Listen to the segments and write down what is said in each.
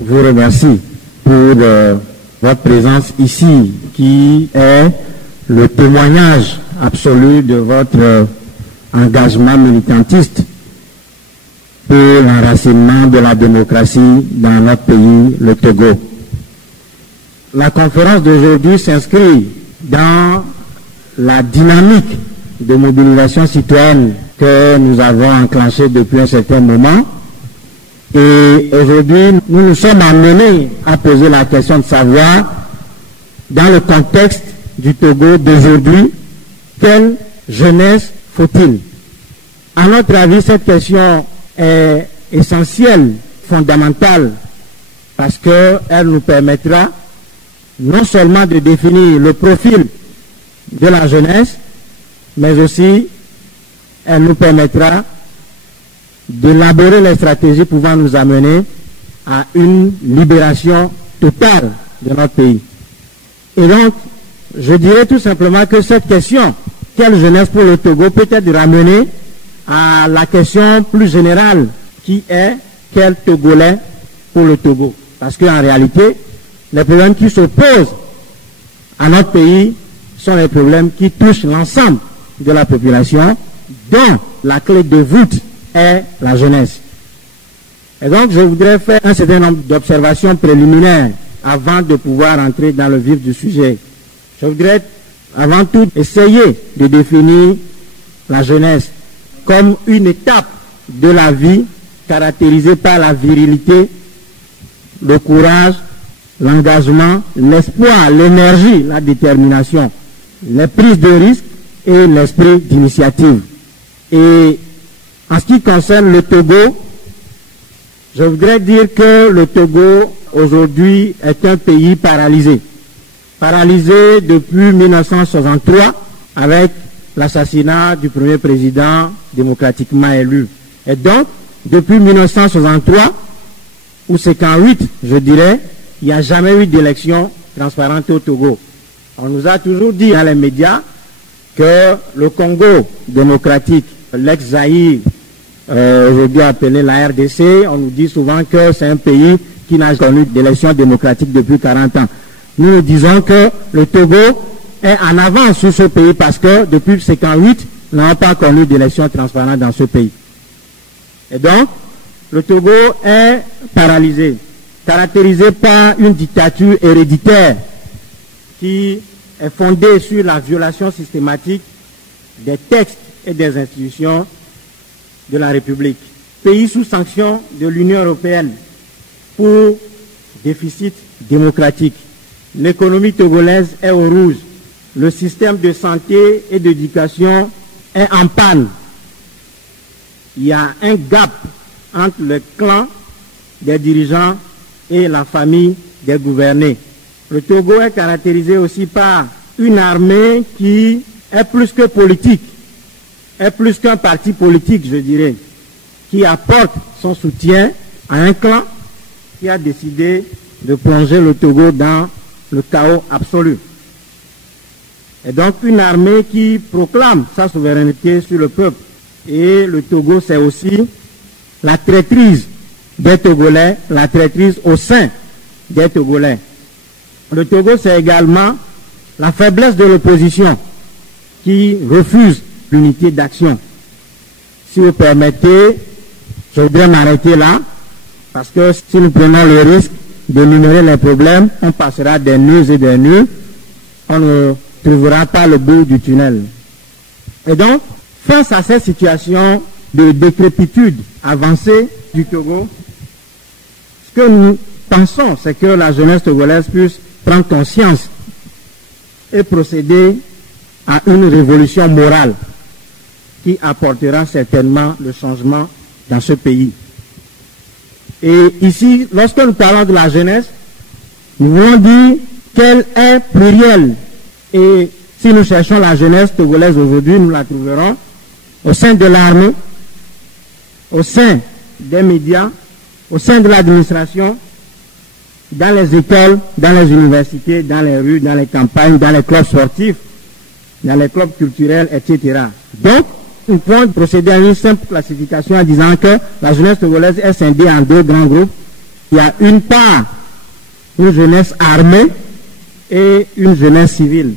vous remercie pour votre présence ici, qui est le témoignage absolu de votre engagement militantiste pour l'enracinement de la démocratie dans notre pays, le Togo. La conférence d'aujourd'hui s'inscrit dans la dynamique de mobilisation citoyenne que nous avons enclenchée depuis un certain moment. Et aujourd'hui, nous nous sommes amenés à poser la question de savoir, dans le contexte du Togo d'aujourd'hui, quelle jeunesse faut-il? À notre avis, cette question est essentielle, fondamentale, parce qu'elle nous permettra non seulement de définir le profil de la jeunesse, mais aussi elle nous permettra d'élaborer les stratégies pouvant nous amener à une libération totale de notre pays. Et donc, je dirais tout simplement que cette question, quelle jeunesse pour le Togo, peut être ramenée à la question plus générale qui est quel Togolais pour le Togo. Parce qu'en réalité, les problèmes qui s'opposent à notre pays sont les problèmes qui touchent l'ensemble de la population, dont la clé de voûte est la jeunesse. Et donc, je voudrais faire un certain nombre d'observations préliminaires avant de pouvoir entrer dans le vif du sujet. Je voudrais avant tout essayer de définir la jeunesse comme une étape de la vie caractérisée par la virilité, le courage, l'engagement, l'espoir, l'énergie, la détermination, les prises de risques et l'esprit d'initiative. Et en ce qui concerne le Togo, je voudrais dire que le Togo aujourd'hui est un pays paralysé. Paralysé depuis 1963 avec l'assassinat du premier président démocratiquement élu. Et donc, depuis 1963 ou 58, je dirais, il n'y a jamais eu d'élection transparente au Togo. On nous a toujours dit dans les médias que le Congo démocratique, l'ex-Zaïre, aujourd'hui appelé la RDC, on nous dit souvent que c'est un pays qui n'a connu d'élection démocratique depuis 40 ans. Nous disons que le Togo est en avance sur ce pays parce que depuis 1958, nous n'avons pas connu d'élection transparente dans ce pays. Et donc, le Togo est paralysé, caractérisé par une dictature héréditaire qui est fondée sur la violation systématique des textes et des institutions de la République. Pays sous sanction de l'Union européenne pour déficit démocratique. L'économie togolaise est au rouge. Le système de santé et d'éducation est en panne. Il y a un gap entre le clan des dirigeants et la famille des gouvernés. Le Togo est caractérisé aussi par une armée qui est plus que politique, est plus qu'un parti politique, je dirais, qui apporte son soutien à un clan qui a décidé de plonger le Togo dans le chaos absolu. Et donc une armée qui proclame sa souveraineté sur le peuple. Et le Togo, c'est aussi la traîtrise des Togolais, la traîtrise au sein des Togolais. Le Togo, c'est également la faiblesse de l'opposition qui refuse l'unité d'action. Si vous permettez, je voudrais m'arrêter là, parce que si nous prenons le risque d'énumérer les problèmes, on passera des nuits et des nuits, on ne trouvera pas le bout du tunnel. Et donc, face à cette situation de décrépitude avancée du Togo, ce que nous pensons, c'est que la jeunesse togolaise puisse prendre conscience et procéder à une révolution morale qui apportera certainement le changement dans ce pays. Et ici, lorsque nous parlons de la jeunesse, nous voulons dire qu'elle est plurielle. Et si nous cherchons la jeunesse togolaise aujourd'hui, nous la trouverons au sein de l'armée, au sein des médias, au sein de l'administration, dans les écoles, dans les universités, dans les rues, dans les campagnes, dans les clubs sportifs, dans les clubs culturels, etc. Donc, nous pouvons procéder à une simple classification en disant que la jeunesse togolaise est scindée en deux grands groupes. Il y a une part, une jeunesse armée et une jeunesse civile.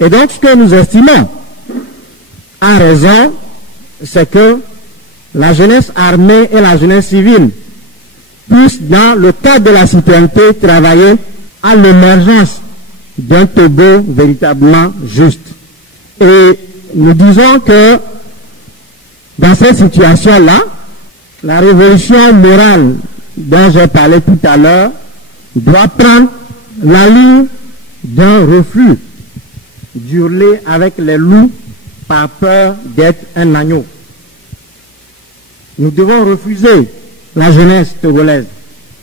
Et donc, ce que nous estimons, à raison, c'est que la jeunesse armée et la jeunesse civile puissent, dans le cadre de la citoyenneté, travailler à l'émergence d'un Togo véritablement juste. Et nous disons que dans cette situation-là, la révolution morale dont j'ai parlé tout à l'heure doit prendre la ligne d'un refus d'hurler avec les loups par peur d'être un agneau. Nous devons refuser, la jeunesse togolaise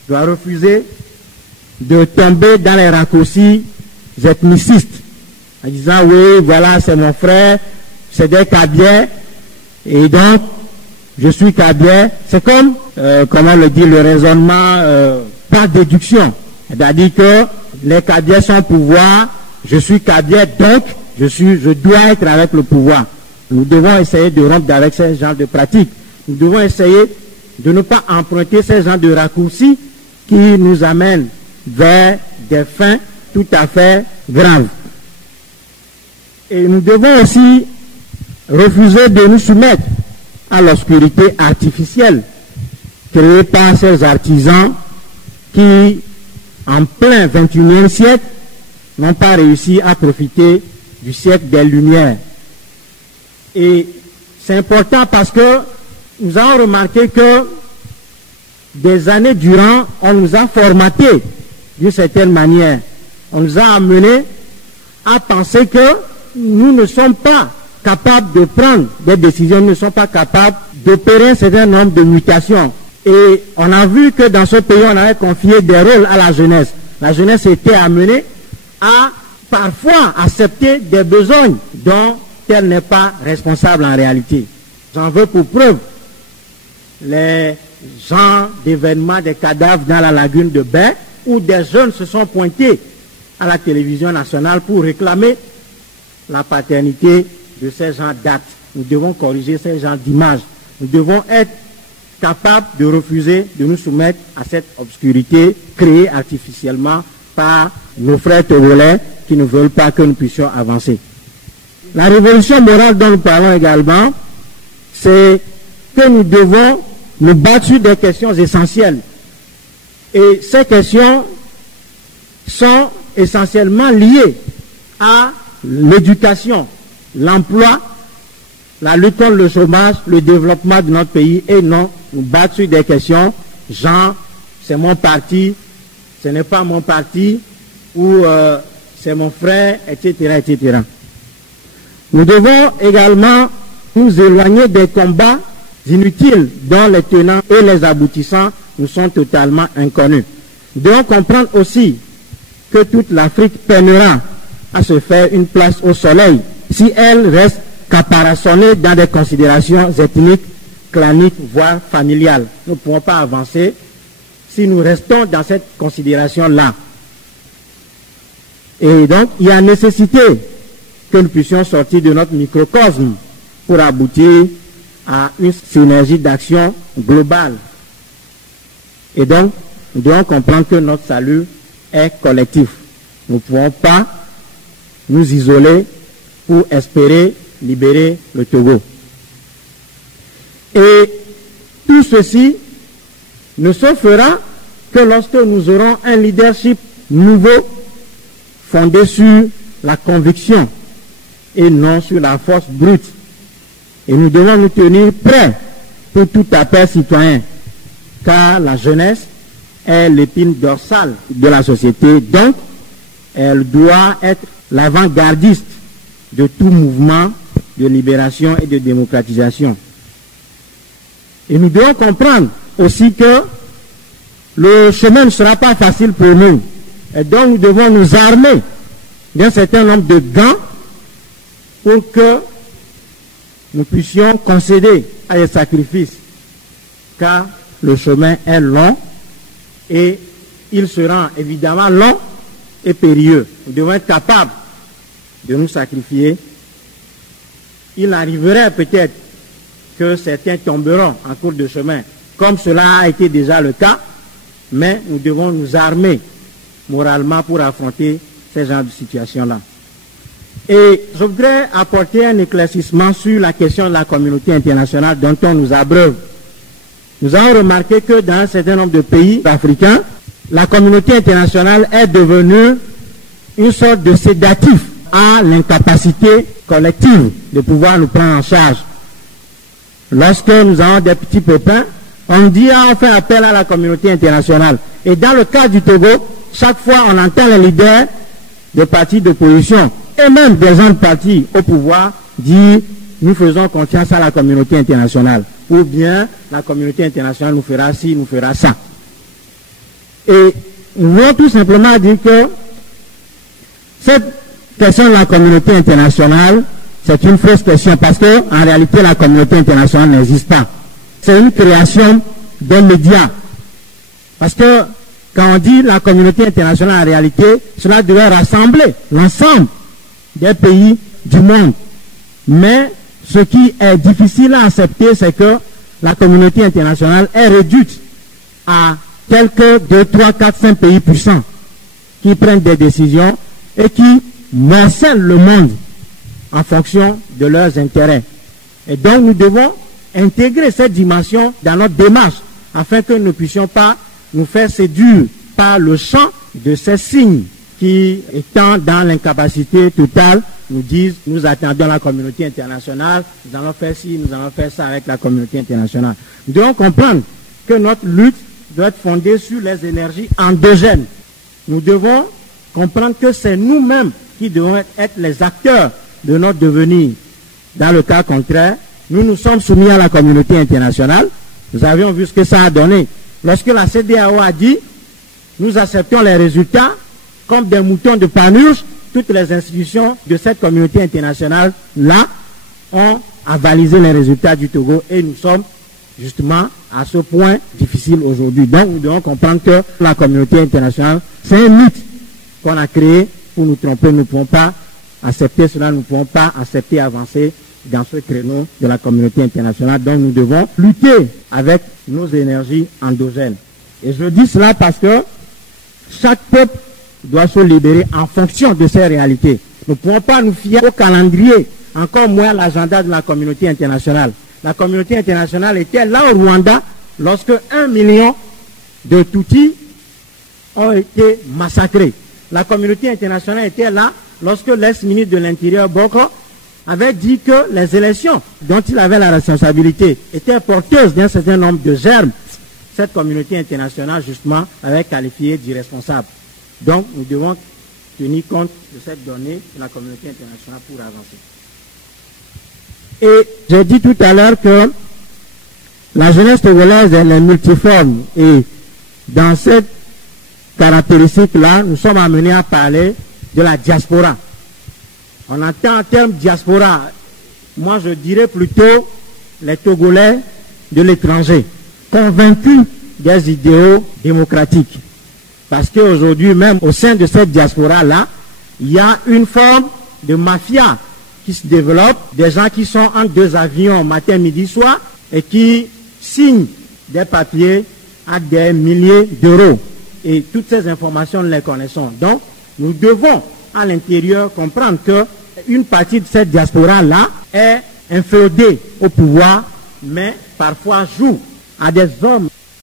doit refuser de tomber dans les raccourcis ethnicistes en disant oui, voilà, c'est mon frère, c'est des Kabyais, et donc je suis Kabyais. C'est comme, comment le dit le raisonnement par déduction. C'est-à-dire que les Kabyais sont au pouvoir, je suis Kabyais, donc je dois être avec le pouvoir. Nous devons essayer de rompre avec ce genre de pratiques. Nous devons essayer de ne pas emprunter ce genre de raccourcis qui nous amènent vers des fins tout à fait graves. Et nous devons aussi refuser de nous soumettre à l'obscurité artificielle créée par ces artisans qui, en plein 21e siècle, n'ont pas réussi à profiter du siècle des Lumières. Et c'est important parce que nous avons remarqué que des années durant, on nous a formatés d'une certaine manière. On nous a amenés à penser que nous ne sommes pas capables de prendre des décisions, nous ne sommes pas capables d'opérer un certain nombre de mutations. Et on a vu que dans ce pays, on avait confié des rôles à la jeunesse. La jeunesse était amenée à parfois accepter des besoins dont elle n'est pas responsable en réalité. J'en veux pour preuve les genres d'événements, des cadavres dans la lagune de Baie, où des jeunes se sont pointés à la télévision nationale pour réclamer la paternité de ces gens d'actes. Nous devons corriger ces genres d'images. Nous devons être capables de refuser de nous soumettre à cette obscurité créée artificiellement par nos frères togolais qui ne veulent pas que nous puissions avancer. La révolution morale dont nous parlons également, c'est que nous devons nous battre sur des questions essentielles. Et ces questions sont essentiellement liées à l'éducation, l'emploi, la lutte contre le chômage, le développement de notre pays, et non nous battre sur des questions genre c'est mon parti, ce n'est pas mon parti, ou c'est mon frère, etc., etc. Nous devons également nous éloigner des combats inutiles dont les tenants et les aboutissants nous sont totalement inconnus. Nous devons comprendre aussi que toute l'Afrique peinera à se faire une place au soleil si elle reste caparaçonnée dans des considérations ethniques, claniques, voire familiales. Nous ne pourrons pas avancer si nous restons dans cette considération-là. Et donc, il y a nécessité que nous puissions sortir de notre microcosme pour aboutir à une synergie d'action globale. Et donc, nous devons comprendre que notre salut est collectif. Nous ne pouvons pas nous isoler pour espérer libérer le Togo. Et tout ceci ne se fera que lorsque nous aurons un leadership nouveau fondé sur la conviction et non sur la force brute. Et nous devons nous tenir prêts pour tout appel citoyen, car la jeunesse est l'épine dorsale de la société, donc elle doit être l'avant-gardiste de tout mouvement de libération et de démocratisation. Et nous devons comprendre aussi que le chemin ne sera pas facile pour nous. Et donc nous devons nous armer d'un certain nombre de gants pour que nous puissions concéder à des sacrifices, car le chemin est long et il sera évidemment long et périlleux. Nous devons être capables de nous sacrifier. Il arriverait peut-être que certains tomberont en cours de chemin, comme cela a été déjà le cas, mais nous devons nous armer moralement pour affronter ces genres de situations-là. Et je voudrais apporter un éclaircissement sur la question de la communauté internationale dont on nous abreuve. Nous avons remarqué que dans un certain nombre de pays africains, la communauté internationale est devenue une sorte de sédatif à l'incapacité collective de pouvoir nous prendre en charge. Lorsque nous avons des petits pépins, on dit on fait appel à la communauté internationale. Et dans le cas du Togo, chaque fois on entend les leaders des partis d'opposition et même des gens de partis au pouvoir dire nous faisons confiance à la communauté internationale. Ou bien la communauté internationale nous fera ci, nous fera ça. Et nous voulons tout simplement dire que cette question de la communauté internationale, c'est une fausse question parce que en réalité la communauté internationale n'existe pas. C'est une création des médias. Parce que quand on dit la communauté internationale en réalité, cela devrait rassembler l'ensemble des pays du monde. Mais ce qui est difficile à accepter, c'est que la communauté internationale est réduite à quelques 2, 3, 4, 5 pays puissants qui prennent des décisions et qui morcellent le monde en fonction de leurs intérêts. Et donc nous devons intégrer cette dimension dans notre démarche afin que nous ne puissions pas nous faire séduire par le champ de ces signes qui, étant dans l'incapacité totale, nous disent nous attendons la communauté internationale, nous allons faire ci, nous allons faire ça avec la communauté internationale. Nous devons comprendre que notre lutte doit être fondée sur les énergies endogènes. Nous devons comprendre que c'est nous-mêmes qui devons être les acteurs de notre devenir. Dans le cas contraire, nous nous sommes soumis à la communauté internationale. Nous avions vu ce que ça a donné. Lorsque la CEDEAO a dit nous acceptons les résultats comme des moutons de Panurge, toutes les institutions de cette communauté internationale-là ont avalisé les résultats du Togo et nous sommes justement à ce point difficile aujourd'hui. Donc nous devons comprendre que la communauté internationale, c'est un mythe qu'on a créé pour nous tromper. Nous ne pouvons pas accepter cela, nous ne pouvons pas accepter avancer dans ce créneau de la communauté internationale. Donc nous devons lutter avec nos énergies endogènes. Et je dis cela parce que chaque peuple doit se libérer en fonction de ces réalités. Nous ne pouvons pas nous fier au calendrier, encore moins à l'agenda de la communauté internationale. La communauté internationale était là au Rwanda lorsque 1 million de Tutsis ont été massacrés. La communauté internationale était là lorsque l'ex-ministre de l'Intérieur, Boko, avait dit que les élections dont il avait la responsabilité étaient porteuses d'un certain nombre de germes. Cette communauté internationale, justement, avait qualifié d'irresponsable. Donc, nous devons tenir compte de cette donnée de la communauté internationale pour avancer. Et j'ai dit tout à l'heure que la jeunesse togolaise elle est multiforme. Et dans cette caractéristique-là, nous sommes amenés à parler de la diaspora. On entend en termes diaspora, moi je dirais plutôt les Togolais de l'étranger, convaincus des idéaux démocratiques. Parce qu'aujourd'hui, même au sein de cette diaspora-là, il y a une forme de mafia qui se développe, des gens qui sont entre deux avions matin, midi, soir, et qui signent des papiers à des milliers d'euros. Et toutes ces informations, nous les connaissons. Donc, nous devons, à l'intérieur, comprendre qu'une partie de cette diaspora-là est inféodée au pouvoir, mais parfois joue à des hommes